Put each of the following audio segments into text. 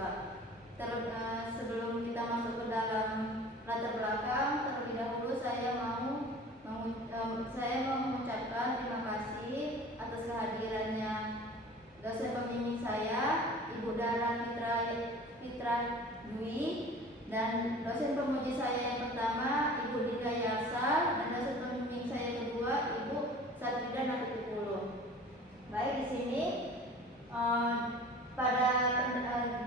siswa. Sebelum kita masuk ke dalam latar belakang, terlebih dahulu saya mau mengucapkan terima kasih atas kehadirannya dosen pembimbing saya, Ibu Dahlan Fitra Dwi, dan dosen pemuji saya yang pertama, Ibu Dinda Yasar, dan dosen pembimbing saya kedua, Ibu Satrida Natipulu. Baik, di sini pada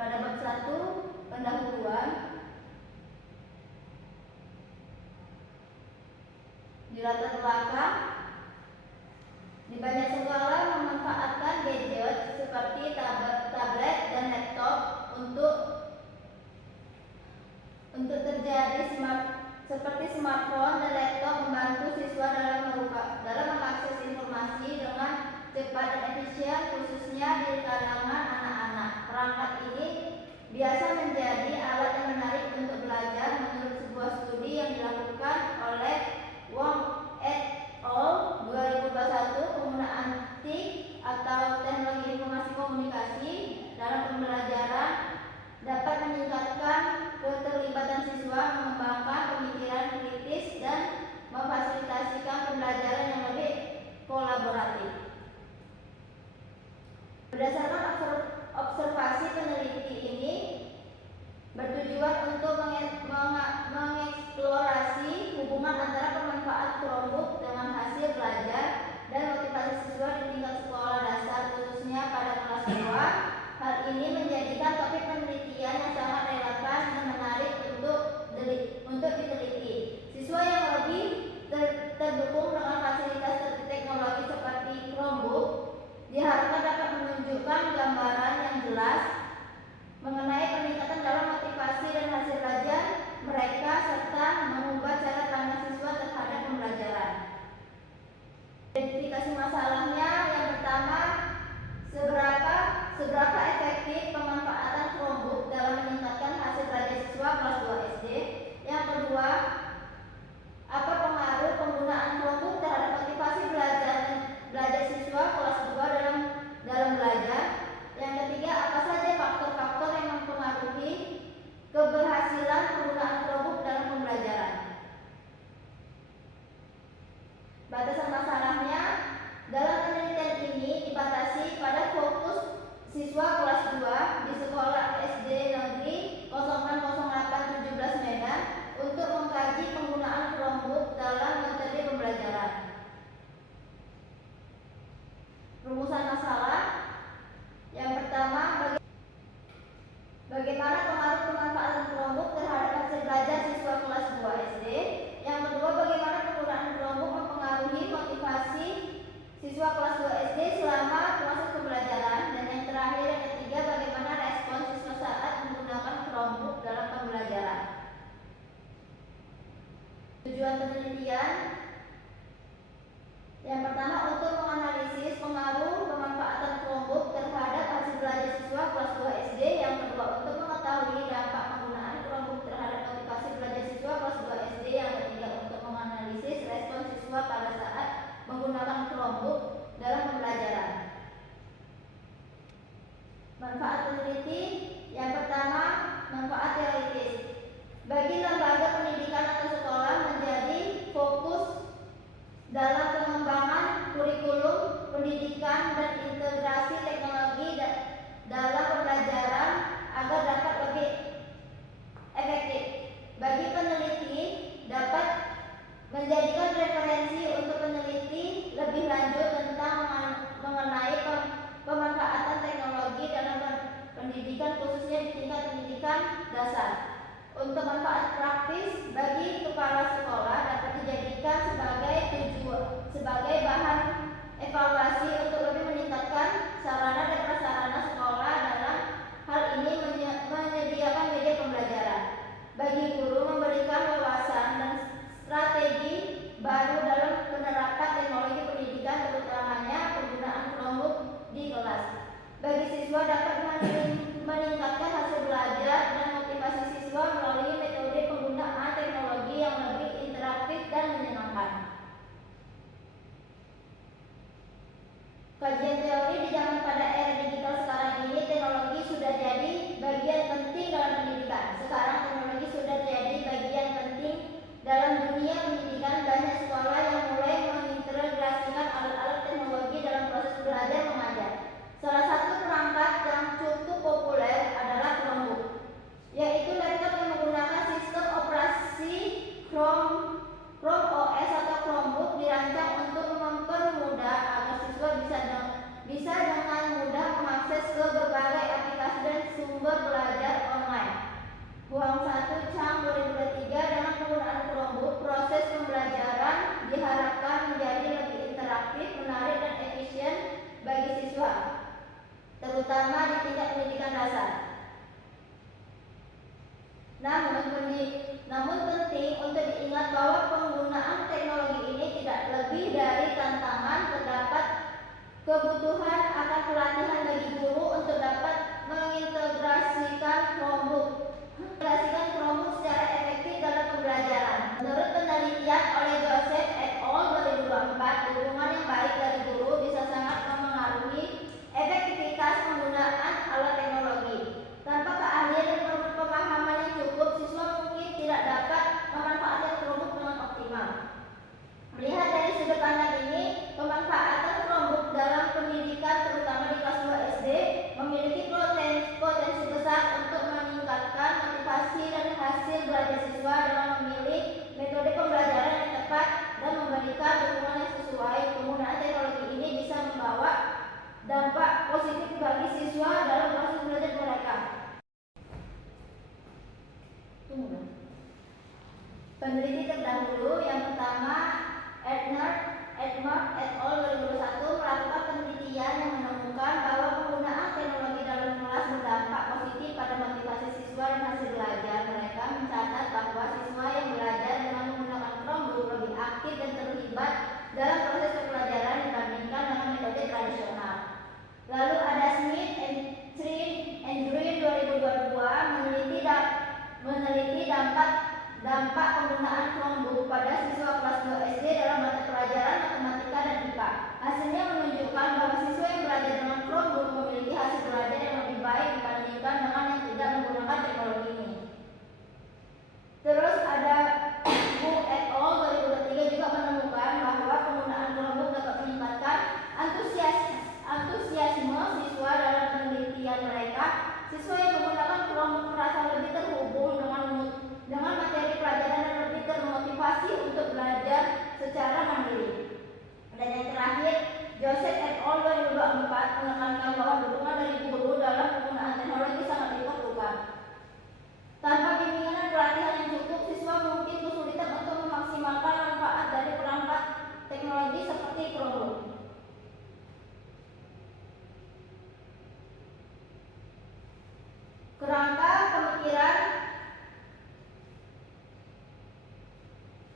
bab 1 pendahuluan di latar belakang, di banyak sekolah memanfaatkan gadget seperti tablet dan laptop untuk terjadi seperti smartphone dan laptop membantu siswa dalam mengakses informasi dengan cepat dan efisien, khususnya di kalangan anak-anak. Perangkat ini biasa menjadi alat yang menarik untuk belajar. Menurut sebuah studi yang dilakukan oleh Wong et al. 2021, penggunaan TIK atau teknologi informasi komunikasi dalam pembelajaran dapat meningkatkan keterlibatan siswa, mengembangkan pemikiran kritis, dan memfasilitasikan pembelajaran yang lebih kolaboratif. Berdasarkan observasi peneliti ini bertujuan untuk mengeksplorasi hubungan antara pemanfaat Chromebook dengan hasil belajar dan motivasi siswa di tingkat sekolah dasar, khususnya pada kelas 2. Hal ini menjadikan topik penelitian yang sangat relevan dan menarik untuk diteliti. Siswa yang lebih terdukung dengan fasilitas teknologi seperti Chromebook diharapkan dapat menunjukkan gambaran yang jelas mengenai peningkatan dalam motivasi dan hasil belajar mereka, serta mengubah cara pandang siswa terhadap pembelajaran. Identifikasi masalahnya, yang pertama, seberapa efektif pemanfaatan Chromebook dalam meningkatkan hasil belajar siswa kelas 2 SD. Yang kedua, apa pengaruh penggunaan Chromebook terhadap motivasi belajar siswa kelas 2 dalam belajar. Yang ketiga, apa saja faktor-faktor yang mempengaruhi keberhasilan penggunaan Chromebook dalam pembelajaran. Batasan masalahnya, dalam penelitian ini dibatasi pada fokus siswa kelas 2 di sekolah SD Negeri 060817 Medan untuk mengkaji penggunaan Chromebook dalam metode pembelajaran. Rumusan masalah. Yang pertama, bagaimana pengaruh pemanfaatan Chromebook terhadap hasil belajar siswa kelas 2 SD. Yang kedua, bagaimana penggunaan Chromebook mempengaruhi motivasi siswa kelas 2 SD selama proses pembelajaran. Dan yang terakhir, yang ketiga, bagaimana respon siswa saat menggunakan Chromebook dalam pembelajaran. Tujuan penelitian. Yang pertama, untuk menganalisis pengaruh pemanfaatan Chromebook terhadap hasil belajar siswa kelas 2 SD. Yang kedua, untuk mengetahui dampak penggunaan Chromebook terhadap motivasi belajar siswa kelas 2 SD. Yang ketiga, untuk menganalisis respon siswa pada saat menggunakan Chromebook dalam pembelajaran. Manfaat peneliti. Yang pertama, manfaat teoritis. Bagi lembaga pendidikan atau sekolah menjadi fokus dalam pengembangan kurikulum pendidikan dan integrasi teknologi dalam pembelajaran agar dapat lebih efektif. Bagi peneliti, dapat menjadikan referensi untuk peneliti lebih lanjut tentang mengenai pemanfaatan teknologi dalam pendidikan, khususnya di tingkat pendidikan dasar. Untuk manfaat praktis bagi kepala sekolah dapat dijadikan sebagai bahan evaluasi untuk lebih meningkatkan terutama di tingkat pendidikan dasar. Namun penting untuk diingat bahwa penggunaan teknologi ini tidak lebih dari tantangan. Terdapat kebutuhan akan pelatihan bagi guru untuk dapat mengintegrasikan Chromebook secara efektif dalam pembelajaran. Menurut penelitian oleh Joseph et al. 2024, dukungan yang baik dari guru bisa sangat memengaruhi efektivitas penggunaan alat teknologi. Tanpa keahlian dan pemahaman yang cukup, siswa mungkin tidak dapat memanfaatkan Chromebook dengan optimal. Melihat dari sudut pandang ini, pemanfaatan Chromebook dalam pendidikan terutama di kelas 2 SD memiliki potensi besar untuk meningkatkan motivasi dan hasil belajar siswa dalam memilih metode pembelajaran yang tepat dan memberikan dukungan yang sesuai. Penggunaan teknologi ini bisa membawa dampak positif bagi siswa dalam proses belajar mereka. Peneliti terdahulu yang pertama, Edmund et al. 2021 melakukan penelitian yang menemukan bahwa penggunaan teknologi dalam kelas berdampak positif pada motivasi siswa dan hasil belajar mereka. Mencatat bahwa siswa yang belajar dengan menggunakan Chromebook lebih aktif dan terlibat dalam proses pembelajaran dibandingkan dengan metode tradisional. Lalu ada Smith and Green 2022 meneliti dampak penggunaan Chromebook pada siswa kelas 2 SD dalam mata pelajaran matematika dan IPA. Hasilnya menunjukkan bahwa siswa yang belajar dengan Chromebook memiliki hasil belajar yang lebih baik dibandingkan dengan yang tidak menggunakan teknologi ini. Terus ada Bu et al. 2023 juga menemukan bahwa penggunaan Chromebook dapat meningkatkan antusiasme siswa dalam penelitian mereka. Siswa yang menggunakan Chromebook merasa lebih terhubung dengan materi pelajaran dan lebih termotivasi untuk belajar secara mandiri. Dan yang terakhir, Joseph et al. 2024 menekankan bahwa dukungan dari guru dalam penggunaan teknologi sangat diperlukan. Tanpa bimbingan dan pelatihan yang cukup, siswa mungkin kesulitan untuk memaksimalkan manfaat dari perangkat teknologi seperti Chromebook. Kerangka pemikiran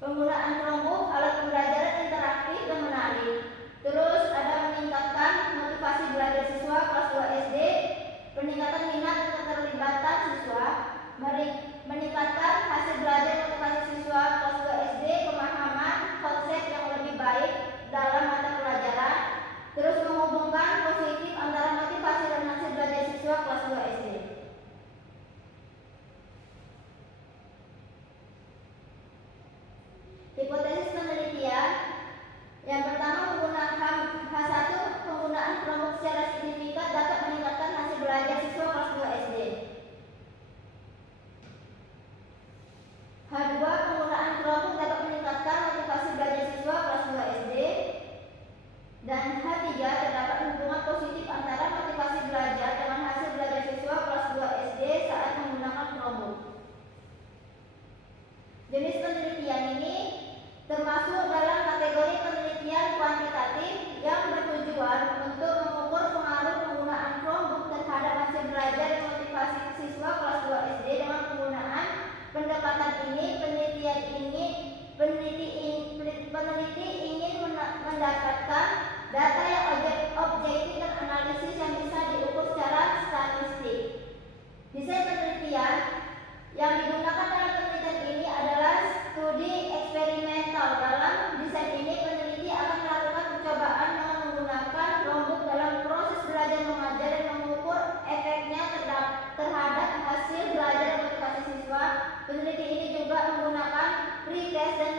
penggunaan Chromebook, alat pembelajaran interaktif dan menarik. Terus ada meningkatkan motivasi belajar siswa kelas 2 SD, peningkatan minat dan keterlibatan siswa, meningkatkan hasil belajar motivasi siswa kelas 2 SD, pemahaman konsep yang lebih baik dalam mata pelajaran, terus menghubungkan positif antara motivasi dan hasil belajar siswa kelas 2 SD. Hipotesis penelitian yang pertama, H1 penggunaan Chromebook secara signifikan dapat meningkatkan hasil belajar siswa kelas 2 SD. H2 penggunaan Chromebook dapat meningkatkan motivasi belajar siswa kelas 2 SD. Dan H3 terdapat hubungan positif antara motivasi belajar dengan hasil belajar siswa kelas 2 SD saat menggunakan Chromebook. Jenis penelitian ini termasuk dalam kategori penelitian kuantitatif yang bertujuan untuk mengukur pengaruh penggunaan Chromebook terhadap hasil belajar dan motivasi siswa kelas 2 SD. Dengan penggunaan pendekatan ini, peneliti ingin mendapatkan data yang objektif dan analisis yang bisa diukur secara statistik. Desain penelitian yang digunakan dalam penelitian ini adalah studi eksperimental. Dalam desain ini, peneliti akan melakukan percobaan dengan menggunakan Chromebook dalam proses belajar mengajar dan mengukur efeknya terhadap hasil belajar dan motivasi siswa. Peneliti ini juga menggunakan pre-test dan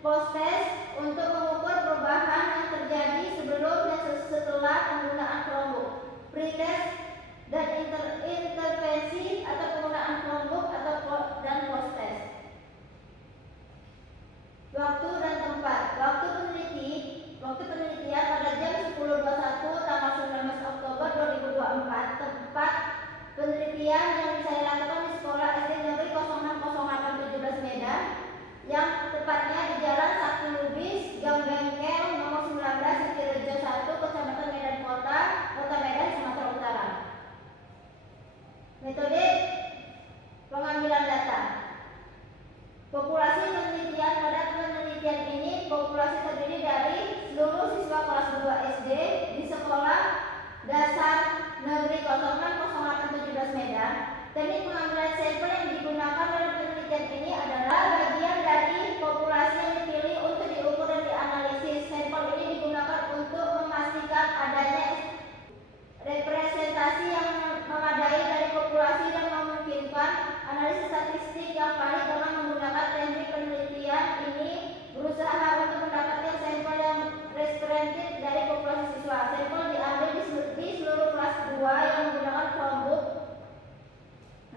post-test untuk mengukur perubahan yang terjadi sebelum dan setelah penggunaan Chromebook. Pre-test dan intervensi atau penggunaan Chromebook dan post-test. Waktu dan tempat. Waktu penelitian pada jam 10.21 tanggal 19 Oktober 2024. Tempat penelitian yang saya lakukan di sekolah SD Negeri 060817 Medan, yang tepatnya di Jalan Sakti Lubis, Gang Bengkel nomor 19, Sitirejo 1, Kecamatan Medan Kota Medan, Sumatera Utara. Teknik pengambilan sampel yang digunakan dalam penelitian ini adalah bagian dari populasi yang dipilih untuk diukur dan dianalisis. Sampel ini digunakan untuk memastikan adanya representasi yang memadai dari populasi dan memungkinkan analisis statistik yang valid. Dengan menggunakan teknik penelitian ini berusaha untuk mendapatkan sampel yang representatif dari populasi siswa. Sampel diambil di seluruh kelas 2 yang menggunakan Chromebook.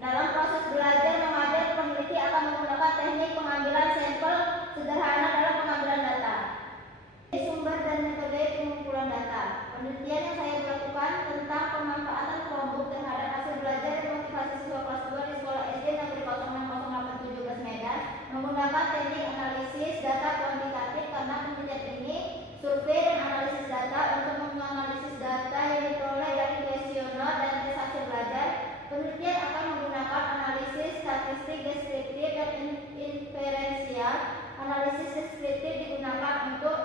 Dalam proses belajar mengajar, peneliti akan menggunakan teknik pengambilan sampel sederhana dalam pengambilan data. Sumber dan metode pengumpulan data. Penelitian yang saya lakukan tentang pemanfaatan Chromebook terhadap hasil belajar dan motivasi siswa kelas 2 di sekolah SD Negeri 06087 Medan menggunakan teknik analisis data kuantitatif. Karena penelitian ini survei dan analisis data untuk menganalisis data yang diperoleh dari kuesioner dan tes hasil belajar. Penelitian akan menggunakan analisis statistik deskriptif dan inferensial. Analisis deskriptif digunakan untuk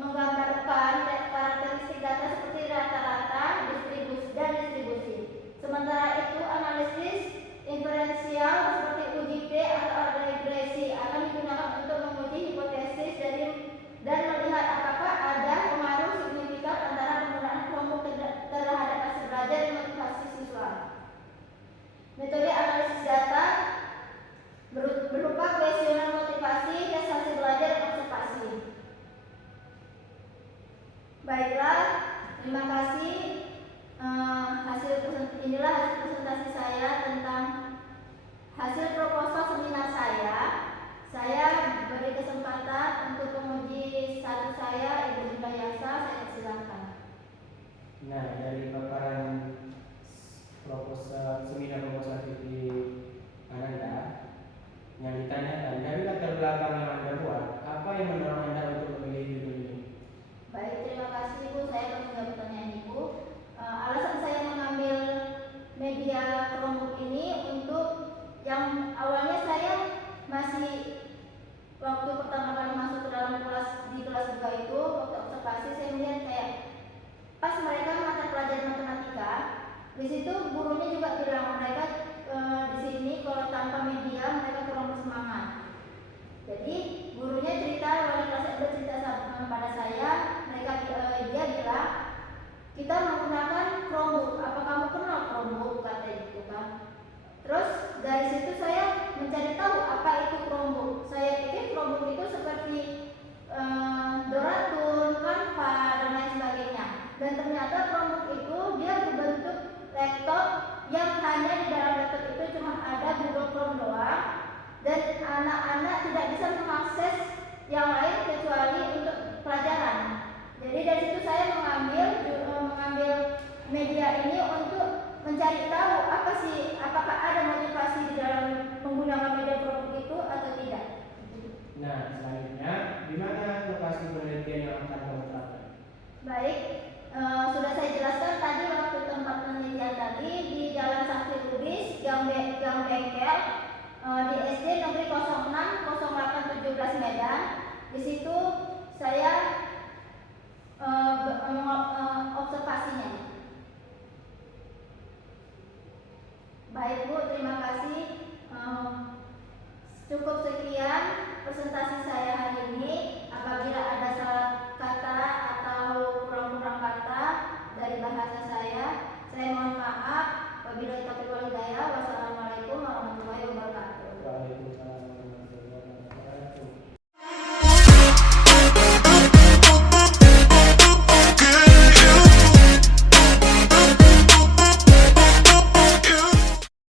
menggambarkan karakteristik data seperti rata-rata, distribusi, dan distribusi. Sementara itu, analisis inferensial seperti uji T atau regresi akan digunakan untuk menguji hipotesis dan melihat apakah ada pengaruh signifikan antara penggunaan Chromebook terhadap hasil belajar dan motivasi siswa. Metode analisis data berupa kuesioner motivasi, tes hasil belajar, dan observasi. Baiklah, terima kasih. Inilah hasil presentasi saya tentang hasil proposal seminar saya. Saya beri kesempatan untuk penguji satu saya, Ibu Dinda Yasa. Saya persilakan. Nah, dari paparan seminar proposal studi Ananda yang ditanyakan, dari latar belakang yang Anda buat, apa yang mendorong Anda untuk memilih judul ini? Baik, terima kasih Ibu. Saya akan menjawab pertanyaan Ibu. Alasan saya mengambil media Chromebook ini untuk yang awalnya saya masih waktu pertama kali masuk ke dalam kelas di kelas 2 itu, waktu observasi saya melihat kayak pas mereka mata pelajaran matematika, di situ gurunya juga bilang mereka di sini kalau tanpa media mereka kurang bersemangat. Jadi gurunya cerita, wali kelas bercerita pada saya, dia bilang kita menggunakan Chromebook. Apa kamu kenal Chromebook, kata itu kan. Terus dari situ saya mencari tahu apa itu Chromebook. Saya pikir Chromebook itu seperti Doratun, Canva, dan lain sebagainya. Dan ternyata Chromebook itu dia berbentuk laptop yang hanya di dalam laptop itu cuma ada Google Chrome doang, dan anak-anak tidak bisa mengakses yang lain kecuali untuk pelajaran. Jadi dari situ saya mengambil media ini untuk mencari tahu apakah ada motivasi di dalam menggunakan media Chromebook itu atau tidak. Nah, selanjutnya, di mana lokasi penelitian yang akan kamu terapkan? Baik, sudah saya jelaskan tadi waktu tempat penelitian tadi di Jalan Sakti Lubis, Gang Bengkel, di SD Negeri 06087 Medan. Di situ saya observasinya. Baik Bu, terima kasih. Cukup sekian presentasi saya hari ini. Apabila ada salah kata atau kurang-kurang kata dari bahasa saya mohon maaf. Wabillahi